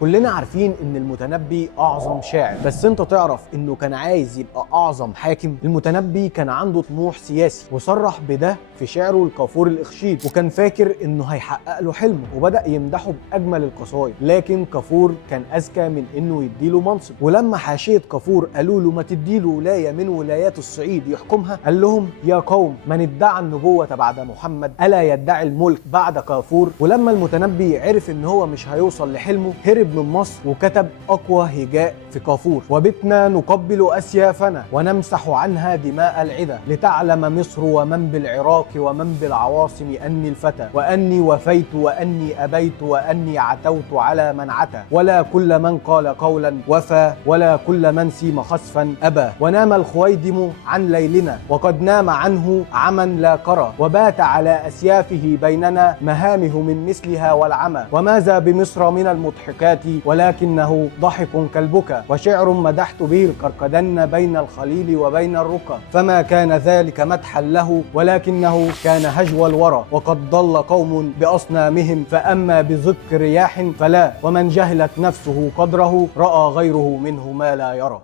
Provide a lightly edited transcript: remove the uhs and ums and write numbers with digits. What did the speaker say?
كلنا عارفين ان المتنبي اعظم شاعر، بس انت تعرف انه كان عايز يبقى اعظم حاكم. المتنبي كان عنده طموح سياسي وصرح بده في شعره الكافور الاخشيد، وكان فاكر انه هيحقق له حلمه وبدأ يمدحه باجمل القصايد. لكن كافور كان اذكى من انه يديله منصب، ولما حاشية كافور قالوا له ما تديله ولاية من ولايات الصعيد يحكمها، قال لهم يا قوم من ادعى النبوة بعد محمد الا يدعي الملك بعد كافور. ولما المتنبي عرف ان هو مش هيوصل لحلمه هرب من مصر وكتب أقوى هجاء في كافور: وبتنا نقبل أسيافنا ونمسح عنها دماء العدا، لتعلم مصر ومن بالعراق ومن بالعواصم أني الفتى، وأني وفيت وأني أبيت وأني عتوت على من عتى، ولا كل من قال قولا وفى، ولا كل من سيم خسفا أبى. ونام الخويدم عن ليلنا وقد نام عنه عمى لا قرى، وبات على أسيافه بيننا مهامه من مثلها والعمى. وماذا بمصر من المضحكات ولكنه ضحك كالبكا، وشعر مدحت به الكركدن بين الخليل وبين الركا، فما كان ذلك مدحا له ولكنه كان هجو الورى. وقد ضل قوم بأصنامهم فأما بذكر رياح فلا، ومن جهلت نفسه قدره رأى غيره منه ما لا يرى.